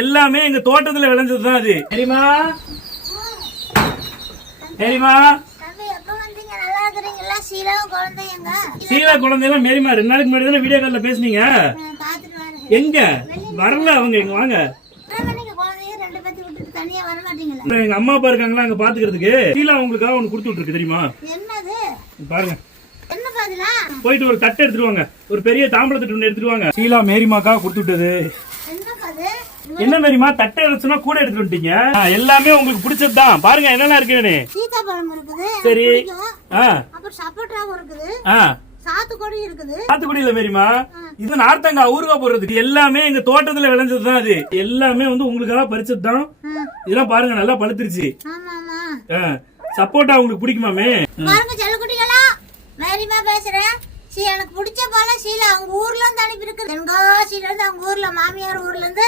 எல்லாமே எங்க தோட்டத்துல விளைஞ்சதுதான் அது. தெரியுமா? தெரியுமா? சீலா குழந்தைலாம் மேரிமா 2 நாளைக்கு முன்னாடி தானே வீடியோ கால்ல பேசுனீங்க. எங்க வரல அவங்க? எங்க வாங்க. எங்க அம்மா அப்பா இருக்காங்களா அங்க பாத்துக்கிறதுக்கு. சீலா உங்களுக்காக ஒண்ணு கொடுத்துட்டு இருக்கு தெரியுமா? பாருங்க. போயிட்டு ஒரு தட்டை எடுத்துட்டு வாங்க. ஒரு பெரிய தாம்பளை தட்டு ஒண்ணு எடுத்துட்டு வாங்க. சீலா மேரிமாக்காக கொடுத்துட்டது. என்ன மேரிமா தட்டை எடுத்துனா கூட எடுத்துட்டு வந்துட்டீங்க. எல்லாமே உங்களுக்கு பிடிச்சதுதான். பாருங்க என்னெல்லாம் இருக்குன்னு. சீதாப்பழம் இருக்குது. சரி. அப்புறம் சப்போட்டாவும் இருக்குது. சாத்துக்குடி இருக்குது. சாத்துக்குடி இல்ல மேரிமா, இது நார்த்தங்காய் ஊறுகாய் போடுறதுக்கு. எல்லாமே எங்க தோட்டத்துல விளைஞ்சதுதான் அது. எல்லாமே வந்து உங்களுக்காக பறிச்சதுதான். இதெல்லாம் பாருங்க நல்லா பழுத்துருச்சு. சப்போட்டா உங்களுக்கு பிடிக்குமாமே? பாருங்க செல்லக்குட்டிகளா, மேரிமா பேசுறேன். எனக்கு பிடிச்ச போல சீலா அவங்க ஊர்ல இருந்து அனுப்பி இருக்கு. தென்காசில இருந்து அவங்க ஊர்ல மாமியார் ஊர்ல இருந்து